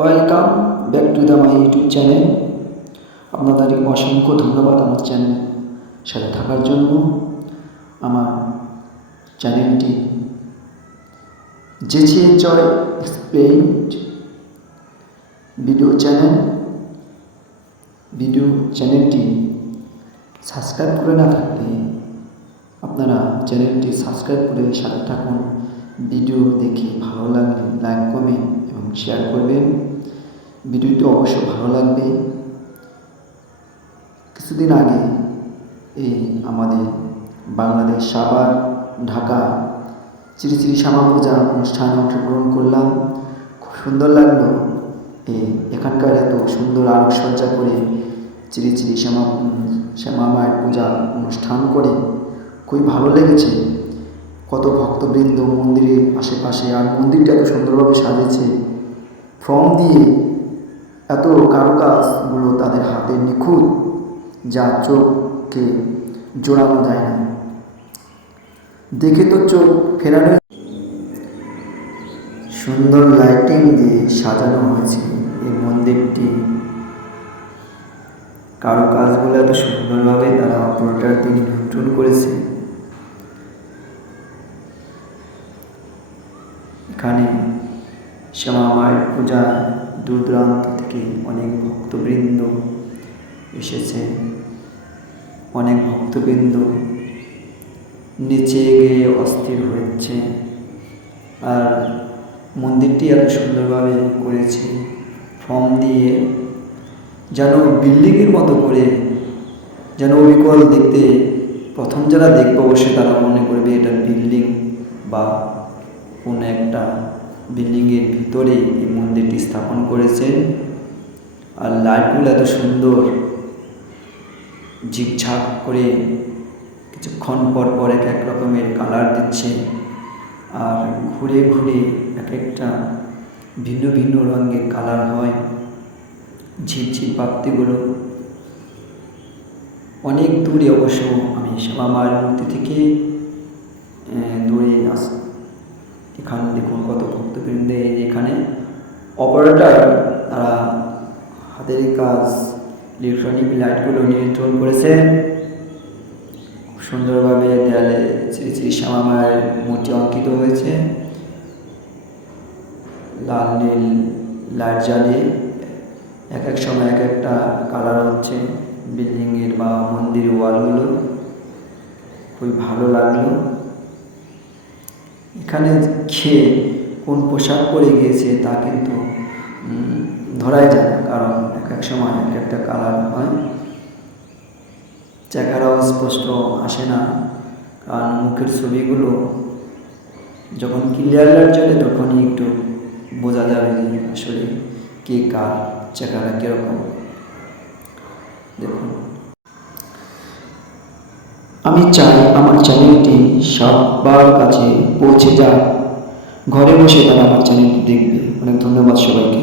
Welcome back to the my YouTube channel. আপনাদের অসংখ্য ধন্যবাদ আমার চ্যানেল সাথে থাকার জন্য। আমার চ্যানেলটি জেচে জয় এক্সপ্লেইনড ভিডিও চ্যানেলটি সাবস্ক্রাইব করে না থাকলে আপনারা চ্যানেলটি সাবস্ক্রাইব করে সাথে থাকুন। ভিডিও দেখে ভালো লাগলে লাইক কমেন্ট এবং শেয়ার করবেন। ভিডিওটি অবশ্য ভালো লাগবে। কিছুদিন আগে এই আমাদের বাংলাদেশ সাভার ঢাকা শ্রী শ্রী শ্যামা পূজা অনুষ্ঠানে অংশগ্রহণ করলাম। খুব সুন্দর লাগলো। এখানকার এত সুন্দর আলোকসজ্জা করে শ্রী শ্রী শ্যামা মায়ের পূজা অনুষ্ঠান করে খুবই ভালো লেগেছে। কত ভক্তবৃন্দ মন্দিরের আশেপাশে, আর মন্দিরটা এত সুন্দরভাবে সাজিয়েছে। ফর্ম দিয়ে এত কারুকাজগুলো তাদের হাতে নিখুঁত, যা চোখকে জোড়ানো যায় না, দেখে তো চোখ ফেরানো। সুন্দর লাইটিং দিয়ে সাজানো হয়েছে এই মন্দিরটি। কারুকাজগুলো এত সুন্দরভাবে তারা অপারেটর দিয়ে নিয়ন্ত্রণ করেছে। এখানে শ্যামা মায়ের পূজা দূর দূরান্ত থেকে অনেক ভক্তবৃন্দ এসেছে। অনেক ভক্তবৃন্দ নিচে গিয়ে অস্থির হয়েছে। আর মন্দিরটি এত সুন্দরভাবে করেছে, ফর্ম দিয়ে যেন বিল্ডিংয়ের মতো করে, যেন অবিকল দেখতে। প্রথম যারা দেখবে অবশ্যই তারা মনে করবে এটা বিল্ডিং বা কোনো একটা বিল্ডিংয়ের ভিতরে এই মন্দিরটি স্থাপন করেছেন। আর লাইটগুলো এত সুন্দর ঝিকঝাক করে কিছুক্ষণ পর পর এক এক রকমের কালার দিচ্ছে। আর ঘুরে ঘুরে এক একটা ভিন্ন ভিন্ন রঙের কালার হয়। ঝিপঝিপ বাতিগুলো অনেক দূরে, অবশ্য আমি শ্যামা মায়ের মূর্তি থেকে দূরে আসি। এখানে দেখুন কত ভক্তবৃন্দে। এখানে অপারেটর তারা হাতের কাজ ইলেকট্রনিক লাইটগুলো নিয়ন্ত্রণ করেছে। খুব সুন্দরভাবে দেয়ালে শ্রী শ্রী শ্যামা মায়ের মূর্তি অঙ্কিত হয়েছে। লাল নীল লাইট জ্বালিয়ে এক এক সময় এক একটা কালার হচ্ছে বিল্ডিংয়ের বা মন্দির ওয়ালগুলো। খুবই ভালো লাগলো। এখানে খেয়ে কোন পোশাক পরে গিয়েছে তা কিন্তু ধরাই যায় না, কারণ এক এক সময় এক একটা কালার হয়। চেহারাও স্পষ্ট আসে না, কারণ মুখের ছবিগুলো যখন ক্লিয়ার লাইট জ্বলে তখনই একটু বোঝা যাবে যে আসলে কে কার চেহারা কীরকম। দেখুন, আমি চাই আমার চ্যানেলটি সবার কাছে পৌঁছে যায়। ঘরে বসে তারা আমার চ্যানেলটি দেখবে। অনেক ধন্যবাদ সবাইকে।